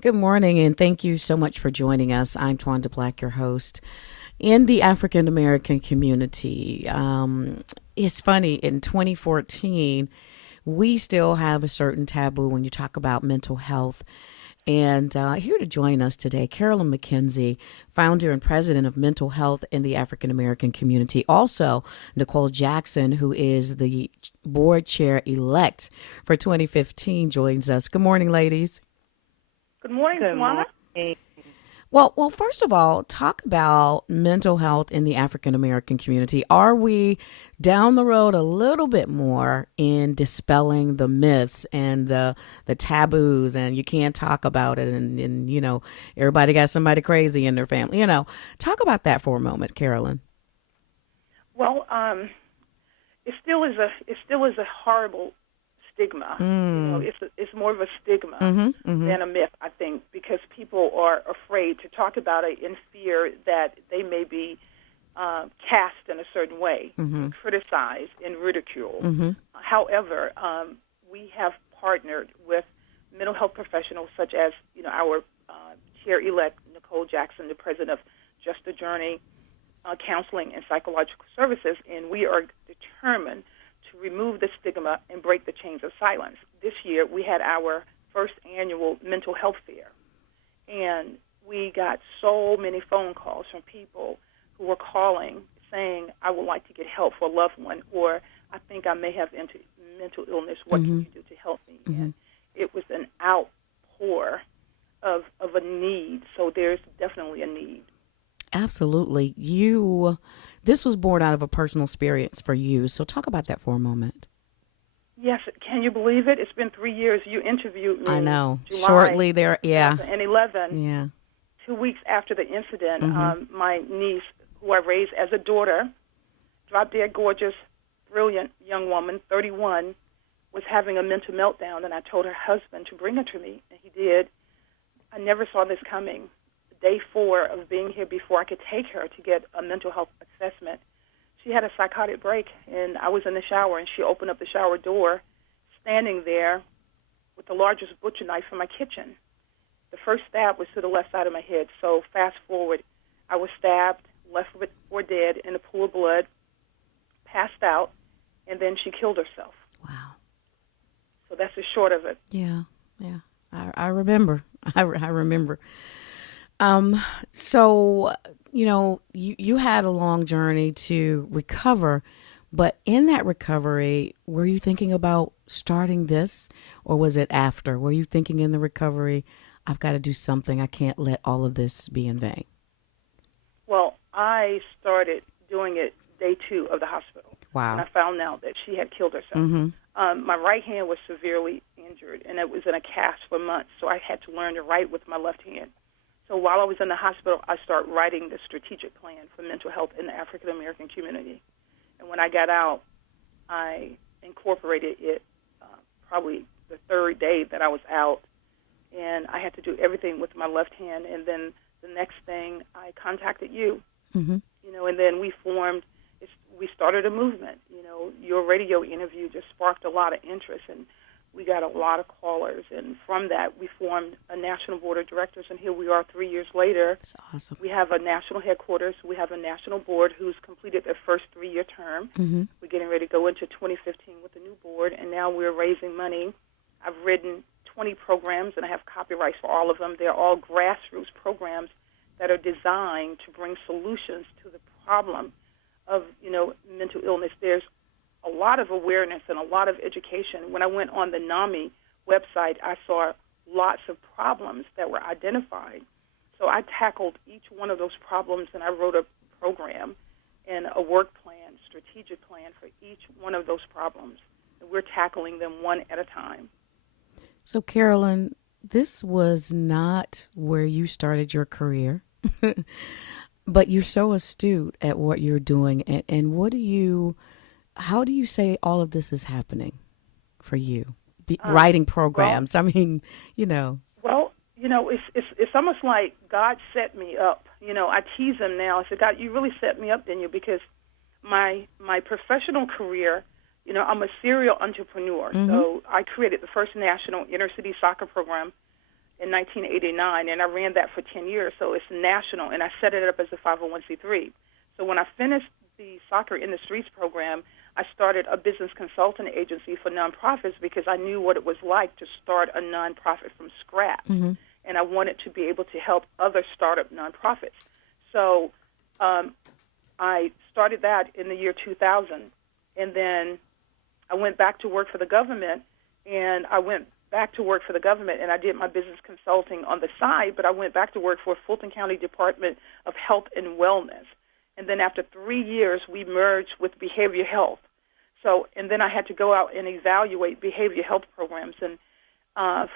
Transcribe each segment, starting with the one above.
Good morning, and thank you so much for joining us. I'm Twanda Black, your host. In the African American community, it's funny, in 2014, we still have a certain taboo when you talk about mental health. And here to join us today, Carolyn McKenzie, founder and president of Mental Health in the African American community. Also, Nikhol Jackson, who is the board chair elect for 2015, joins us. Good morning, ladies. Good morning, Good Tawana. morning. Well, first of all, talk about mental health in the African American community. Are we down the road a little bit more in dispelling the myths and the taboos, and you can't talk about it, and everybody got somebody crazy in their family. Talk about that for a moment, Carolyn. Well, it still is a horrible stigma. It's more of a stigma than a myth, I think, because people are afraid to talk about it in fear that they may be cast in a certain way, criticized and ridiculed. However, we have partnered with mental health professionals such as our chair-elect Nikhol Jackson, the president of Just a Journey Counseling and Psychological Services, and we are determined to remove the stigma and break the chains of silence. This year, we had our first annual mental health fair, and we got so many phone calls from people who were calling saying, I would like to get help for a loved one, or I think I may have mental illness. What can you do to help me? And it was an outpour of a need, so there's definitely a need. Absolutely. This was born out of a personal experience for you. So talk about that for a moment. Yes, can you believe it? It's been 3 years. You interviewed me. I know. July Shortly there, yeah. 2011. Yeah. 2 weeks after the incident, my niece, who I raised as a daughter, drop-dead gorgeous, brilliant young woman, 31, was having a mental meltdown, and I told her husband to bring her to me, and he did. I never saw this coming. Day 4 of being here, before I could take her to get a mental health assessment, she had a psychotic break, and I was in the shower, and she opened up the shower door, standing there with the largest butcher knife in my kitchen. The first stab was to the left side of my head, so fast forward, I was stabbed, left for dead in a pool of blood, passed out, and then she killed herself. Wow. So that's the short of it. Yeah. I remember. I remember. So, you had a long journey to recover, but in that recovery, were you thinking about starting this, or was it after? Were you thinking in the recovery, I've got to do something. I can't let all of this be in vain? Well, I started doing it day 2 of the hospital. Wow. And I found out that she had killed herself. My right hand was severely injured, and it was in a cast for months, so I had to learn to write with my left hand. So while I was in the hospital, I started writing the strategic plan for mental health in the African American community. And when I got out, I incorporated it probably the 3rd day that I was out, and I had to do everything with my left hand. And then the next thing, I contacted you, and then we started a movement. Your radio interview just sparked a lot of interest, and we got a lot of callers, and from that, we formed a national board of directors, and here we are 3 years later. That's awesome. We have a national headquarters. We have a national board who's completed their first 3-year term. We're getting ready to go into 2015 with a new board, and now we're raising money. I've written 20 programs, and I have copyrights for all of them. They're all grassroots programs that are designed to bring solutions to the problem of, mental illness. There's a lot of awareness and a lot of education. When I went on the NAMI website, I saw lots of problems that were identified. So I tackled each one of those problems, and I wrote a program and a work plan, strategic plan for each one of those problems. And we're tackling them one at a time. So, Carolyn, this was not where you started your career, but you're so astute at what you're doing. And how do you say all of this is happening for you? Writing programs. Well, Well, it's almost like God set me up. I tease him now. I said, God, you really set me up, didn't you? Because my professional career, I'm a serial entrepreneur. So I created the first national inner city soccer program in 1989, and I ran that for 10 years. So it's national, and I set it up as a 501c3. So when I finished the Soccer in the Streets program, I started a business consultant agency for nonprofits because I knew what it was like to start a nonprofit from scratch. Mm-hmm. And I wanted to be able to help other startup nonprofits. So I started that in the year 2000, and then I went back to work for the government, and I did my business consulting on the side, but I went back to work for Fulton County Department of Health and Wellness. And then after 3 years, we merged with behavioral health. So, and then I had to go out and evaluate behavioral health programs, and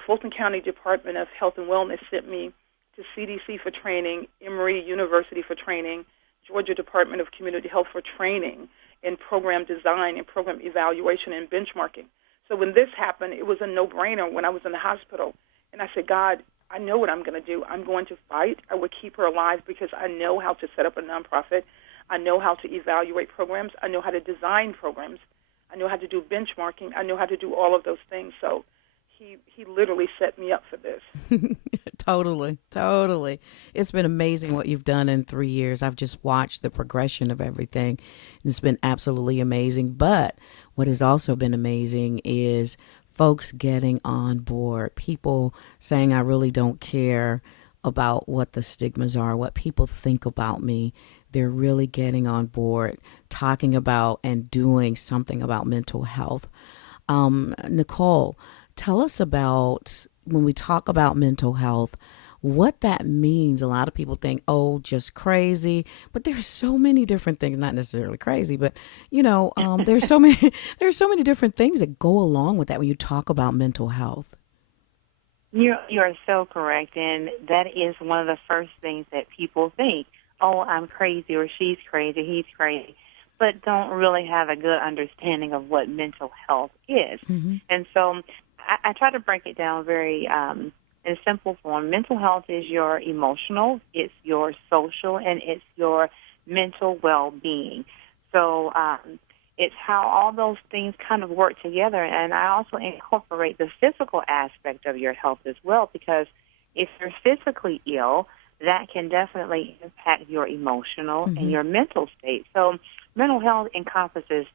Fulton County Department of Health and Wellness sent me to CDC for training, Emory University for training, Georgia Department of Community Health for training in program design and program evaluation and benchmarking. So when this happened, it was a no-brainer when I was in the hospital. And I said, God, I know what I'm going to do. I'm going to fight. I will keep her alive because I know how to set up a nonprofit. I know how to evaluate programs. I know how to design programs. I know how to do benchmarking. I know how to do all of those things. So he literally set me up for this. Totally. It's been amazing what you've done in 3 years. I've just watched the progression of everything. It's been absolutely amazing. But what has also been amazing is folks getting on board, people saying, I really don't care about what the stigmas are, what people think about me. They're really getting on board, talking about and doing something about mental health. Nikhol, tell us about, when we talk about mental health, what that means. A lot of people think, oh, just crazy, but there's so many different things, not necessarily crazy, but there's so many different things that go along with that when you talk about mental health. You are so correct, and that is one of the first things that people think. Oh, I'm crazy, or she's crazy, he's crazy, but don't really have a good understanding of what mental health is. Mm-hmm. And so I try to break it down very in simple form. Mental health is your emotional, it's your social, and it's your mental well-being. So it's how all those things kind of work together. And I also incorporate the physical aspect of your health as well, because if you're physically ill, that can definitely impact your emotional mm-hmm. and your mental state. So mental health encompasses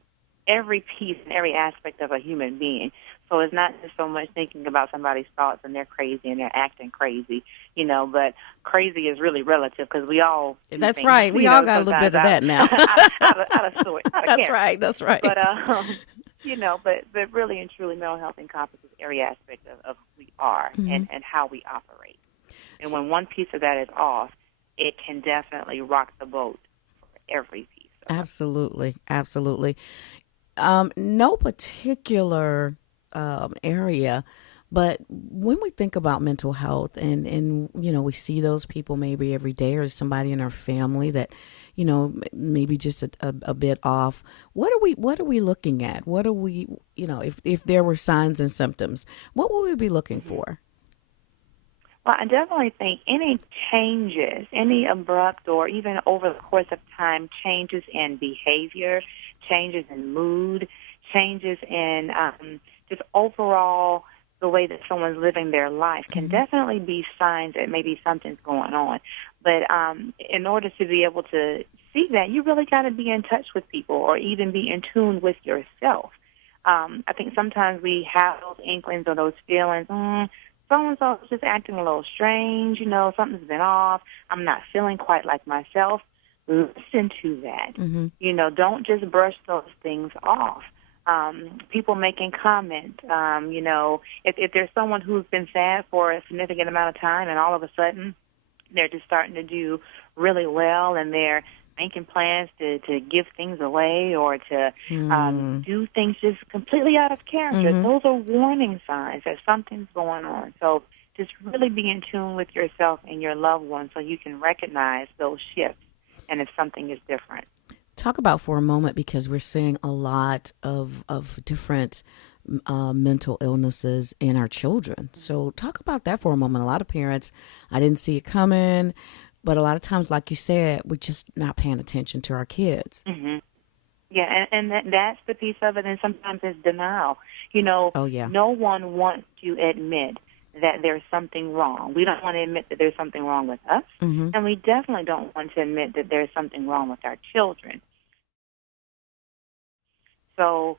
every piece and every aspect of a human being. So it's not just so much thinking about somebody's thoughts and they're crazy and they're acting crazy, but crazy is really relative because we all do That's things, right. We all got a little bit of that now. out of sort. That's right. That's right. But, but really and truly mental health encompasses every aspect of who we are mm-hmm. and how we operate. And when one piece of that is off, it can definitely rock the boat for every piece. Absolutely. No particular area, but when we think about mental health and we see those people maybe every day, or somebody in our family that maybe just a bit off, what are we looking at? What are we, if there were signs and symptoms, what would we be looking for? Well, I definitely think any changes, any abrupt or even over the course of time changes in behavior, changes in mood, changes in just overall the way that someone's living their life can mm-hmm. definitely be signs that maybe something's going on. But in order to be able to see that, you really got to be in touch with people or even be in tune with yourself. I think sometimes we have those inklings or those feelings, so-and-so is just acting a little strange, something's been off, I'm not feeling quite like myself. Listen to that. Mm-hmm. Don't just brush those things off. People making comments, if there's someone who's been sad for a significant amount of time and all of a sudden they're just starting to do really well and they're making plans to give things away or to do things just completely out of character, mm-hmm. those are warning signs that something's going on. So just really be in tune with yourself and your loved ones so you can recognize those shifts and if something is different. Talk about for a moment, because we're seeing a lot of different mental illnesses in our children. So talk about that for a moment. A lot of parents, I didn't see it coming, but a lot of times, like you said, we're just not paying attention to our kids. Mm-hmm. Yeah, and that's the piece of it, and sometimes it's denial. Oh, yeah. No one wants to admit that there's something wrong. We don't want to admit that there's something wrong with us, and we definitely don't want to admit that there's something wrong with our children. So,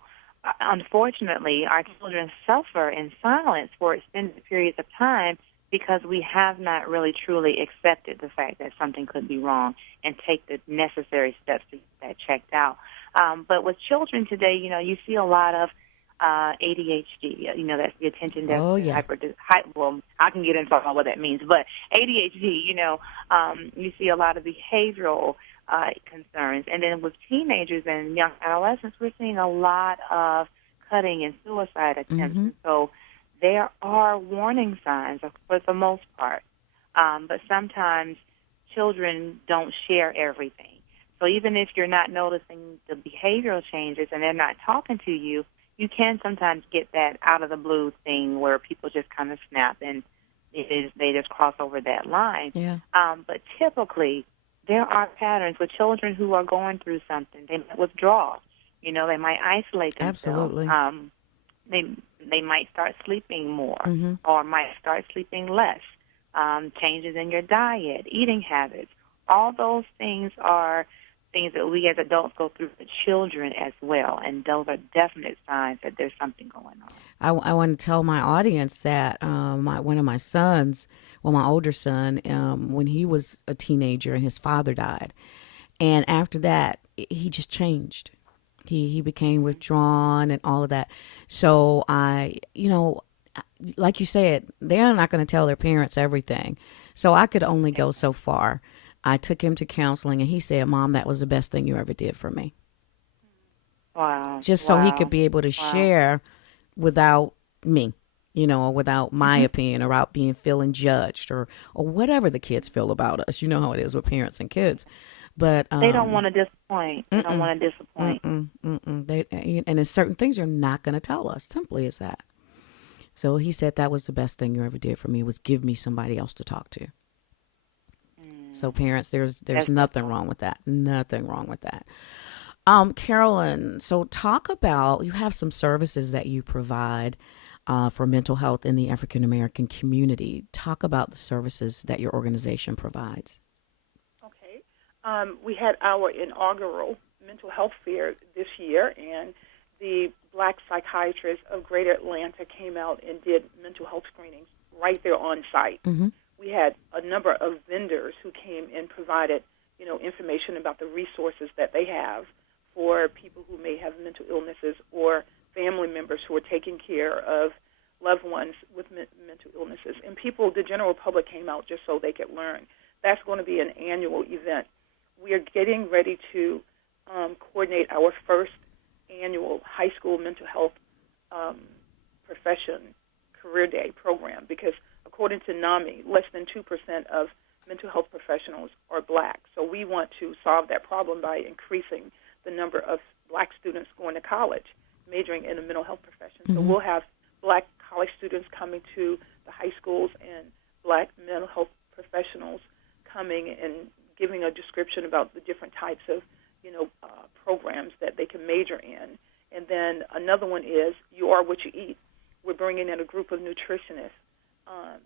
unfortunately, our children suffer in silence for extended periods of time because we have not really truly accepted the fact that something could be wrong and take the necessary steps to get that checked out. But with children today, you see a lot of ADHD, that's the attention deficit well, I can get into all what that means, but ADHD, you see a lot of behavioral concerns. And then with teenagers and young adolescents, we're seeing a lot of cutting and suicide attempts. And so there are warning signs for the most part, but sometimes children don't share everything. So even if you're not noticing the behavioral changes and they're not talking to you, you can sometimes get that out of the blue thing where people just kind of snap and they just cross over that line. Yeah. But typically, there are patterns with children who are going through something. They might withdraw. They might isolate themselves. Absolutely. They might start sleeping more or might start sleeping less. Changes in your diet, eating habits. All those things are things that we as adults go through with children as well, and those are definite signs that there's something going on. I want to tell my audience that one of my sons, my older son, when he was a teenager and his father died, and after that, he just changed. He became withdrawn and all of that. So like you said, they're not going to tell their parents everything. So I could only go so far. I took him to counseling, and he said, "Mom, that was the best thing you ever did for me." Wow. Just so he could be able to share without me, or without my opinion, or without feeling judged, or whatever the kids feel about us. You know how it is with parents and kids. But they don't want to disappoint. They don't want to disappoint. And there's certain things you're not going to tell us. Simply as that. So he said that was the best thing you ever did for me, was give me somebody else to talk to. So parents, there's nothing wrong with that. Nothing wrong with that. Carolyn, so talk about, you have some services that you provide for mental health in the African American community. Talk about the services that your organization provides. Okay. We had our inaugural mental health fair this year, and the Black psychiatrists of Greater Atlanta came out and did mental health screenings right there on site. We had a number of vendors who came and provided, information about the resources that they have for people who may have mental illnesses or family members who are taking care of loved ones with mental illnesses. And the general public came out just so they could learn. That's going to be an annual event. We are getting ready to coordinate our first annual high school mental health profession career day program, because according to NAMI, less than 2% of mental health professionals are Black. So we want to solve that problem by increasing the number of Black students going to college, majoring in the mental health profession. So we'll have Black college students coming to the high schools and Black mental health professionals coming and giving a description about the different types of, programs that they can major in. And then another one is You Are What You Eat. We're bringing in a group of nutritionists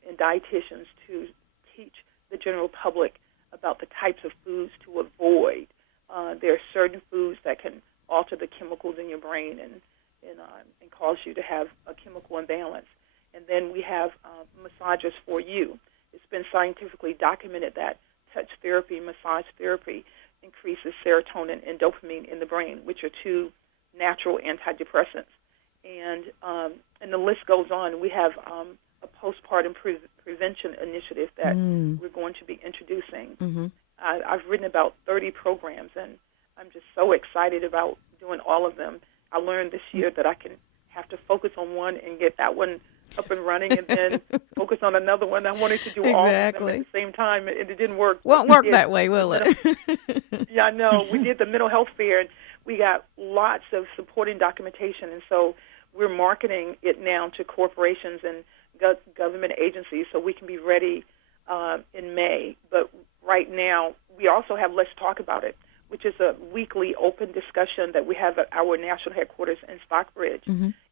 and dietitians to teach the general public about the types of foods to avoid. There are certain foods that can alter the chemicals in your brain and cause you to have a chemical imbalance. And then we have Massages for You. It's been scientifically documented that touch therapy, massage therapy, increases serotonin and dopamine in the brain, which are two natural antidepressants. And the list goes on. We have a postpartum prevention initiative that we're going to be introducing. I've written about 30 programs, and I'm just so excited about doing all of them. I learned this year that I can have to focus on one and get that one up and running, and then focus on another one. I wanted to do all of them at the same time, and it didn't work. Won't work that way, will it? Yeah, I know. We did the mental health fair, and we got lots of supporting documentation, and so we're marketing it now to corporations and government agencies so we can be ready in May. But right now, we also have Let's Talk About It, which is a weekly open discussion that we have at our national headquarters in Stockbridge.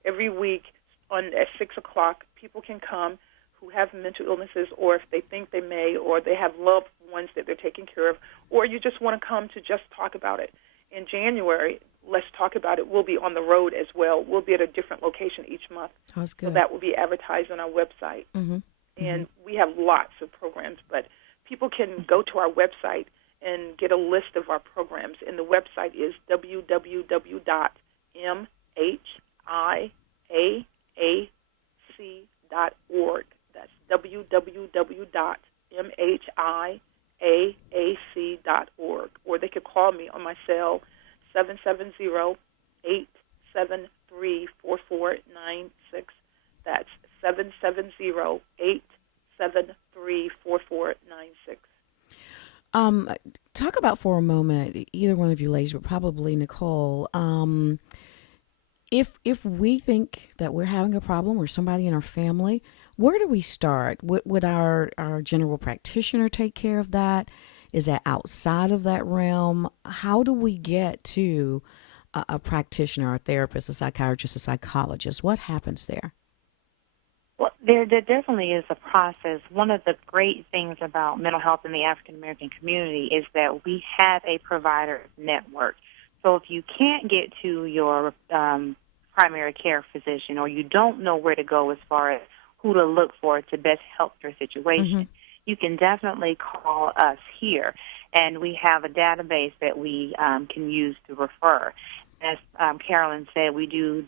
Every week at 6 o'clock, people can come who have mental illnesses, or if they think they may, or they have loved ones that they're taking care of, or you just want to come to just talk about it. In January, Let's Talk About It, we'll be on the road as well. We'll be at a different location each month. That's good. So that will be advertised on our website. And we have lots of programs, but people can go to our website and get a list of our programs. And the website is www.mhiaac.org. That's www.mhiaac.org. Or they could call me on my cell, 770-873-4496. That's 770-873-4496. Talk about for a moment, either one of you ladies, but probably Nikhol. If we think that we're having a problem or somebody in our family, where do we start? Would our general practitioner take care of that? Is that outside of that realm? How do we get to a practitioner, a therapist, a psychiatrist, a psychologist? What happens there? Well, there definitely is a process. One of the great things about mental health in the African American community is that we have a provider network. So if you can't get to your primary care physician, or you don't know where to go as far as who to look for to best help your situation, you can definitely call us here. And we have a database that we can use to refer. As Carolyn said, we do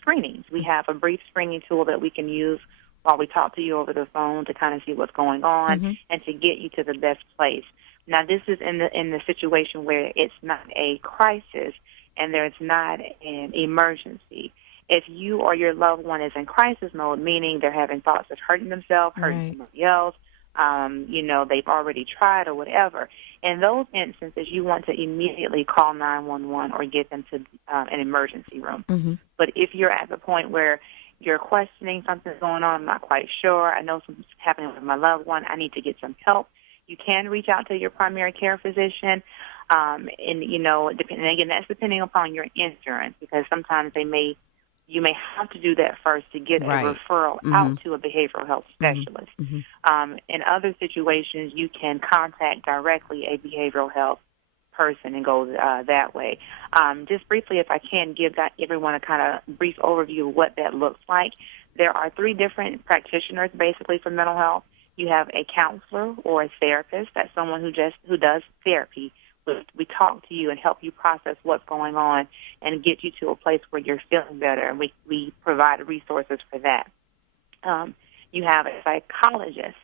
screenings. We have a brief screening tool that we can use while we talk to you over the phone to kind of see what's going on and to get you to the best place. Now, this is in the situation where it's not a crisis and there's not an emergency. If you or your loved one is in crisis mode, meaning they're having thoughts of hurting themselves, hurting somebody else, they've already tried or whatever, in those instances, you want to immediately call 911 or get them to an emergency room. But if you're at the point where you're questioning something's going on, I'm not quite sure, I know something's happening with my loved one, I need to get some help, you can reach out to your primary care physician. And again, that's depending upon your insurance, because sometimes you may have to do that first to get a referral out to a behavioral health specialist. In other situations, you can contact directly a behavioral health person and go that way. Just briefly, if I can give everyone a kind of brief overview of what that looks like. There are 3 different practitioners basically for mental health. You have a counselor or a therapist. That's someone who does therapy. We talk to you and help you process what's going on and get you to a place where you're feeling better, and we provide resources for that. You have a psychologist.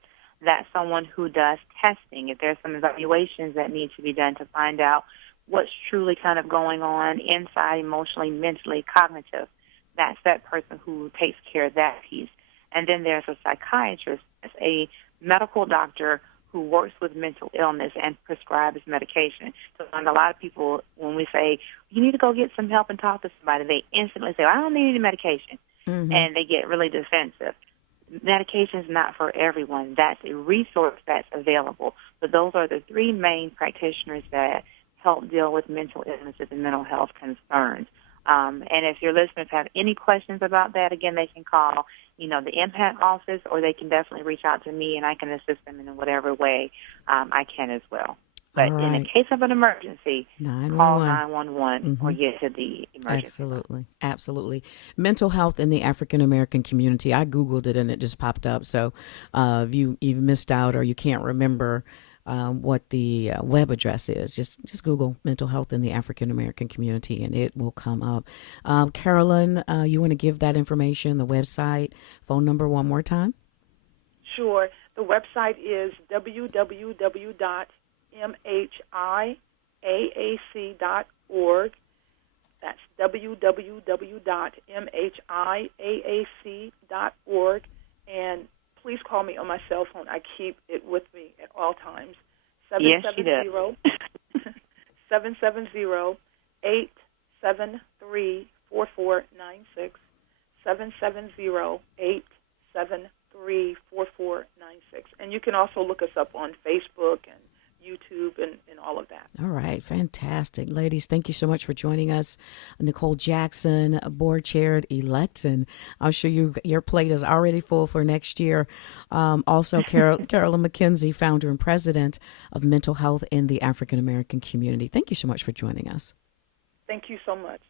That's someone who does testing. If there's some evaluations that need to be done to find out what's truly kind of going on inside, emotionally, mentally, cognitive, that's that person who takes care of that piece. And then there's a psychiatrist. That's a medical doctor who works with mental illness and prescribes medication. So a lot of people, when we say, you need to go get some help and talk to somebody, they instantly say, I don't need any medication. And they get really defensive. Medication is not for everyone. That's a resource that's available. But those are the 3 main practitioners that help deal with mental illnesses and mental health concerns. And if your listeners have any questions about that, again, they can call, the Impact office, or they can definitely reach out to me, and I can assist them in whatever way I can as well. But in the case of an emergency, call 911 or get to the emergency. Absolutely. Mental health in the African American community. I Googled it and it just popped up. So if you've missed out or you can't remember what the web address is, just Google mental health in the African American community and it will come up. Carolyn, you want to give that information, the website, phone number one more time? Sure. The website is www.mhiaac.org. That's www.mhiaac.org. And please call me on my cell phone. I keep it with me at all times. 770-873-4496. 770-873-4496. And you can also look us up on Facebook and YouTube and all of that. All right. Fantastic. Ladies, thank you so much for joining us. Nikhol Jackson, board chair-elect, and I'm sure your plate is already full for next year. Also, Carolyn McKenzie, founder and president of Mental Health in the African American Community. Thank you so much for joining us. Thank you so much.